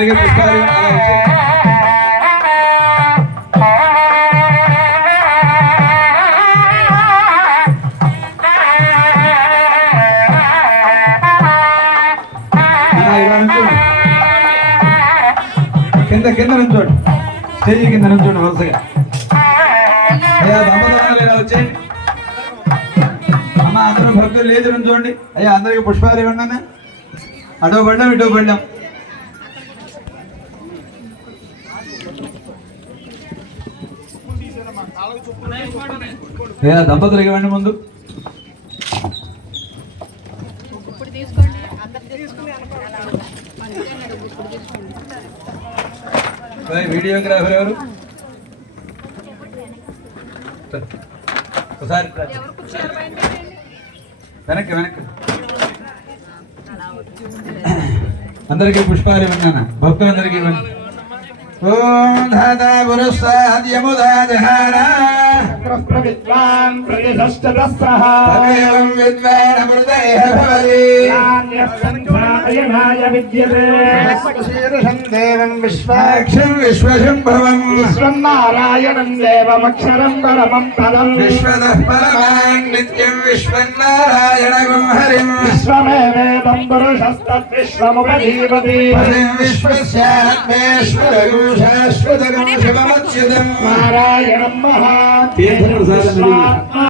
అందరికీ పుష్పాలు కింద కింద నుంచోండి, స్టేజీ కింద నుంచోండి వరుసగా. అయ్యా దంపతులు ఇలా వచ్చేయండి. అమ్మ అందరూ భక్తులు లేచి నుంచోండి. అయ్యా అందరికి పుష్పాలు ఇవ్వండి. అటో పడ్డాం ఇటో పడ్డాం. అయ్యా దంపతులకు ఇవ్వండి ముందు. వీడియోగ్రాఫర్ ఎవరు? ఒకసారి వెనక్కి వెనక్కి. అందరికీ పుష్పాలు ఇవ్వన్నా, భక్తులందరికీ ఇవ్వండి. ఓం ధాతా పురుషాద్యముదాదహార విద్వాన్ ప్రతిష్టదస్సః తమేవం విద్వాన్ అమృతైః భవతి నారాయణాయ విద్యతే శీర్షం దేవం విశ్వాక్షం విశ్వశంభవం విశ్వం నారాయణం దేవమక్షరం పరమం పదం విశ్వదః పరమాన్ నిత్యం విశ్వన్నారాయణం హరిం విశ్వమేవేదం పురుషస్తద్విశ్వముపజీవతి హరిం విశ్వస్యాత్మేశ్వరగం శాశ్వతగం శివమచ్యుతం నారాయణం మహా తీర్థప్రసాదం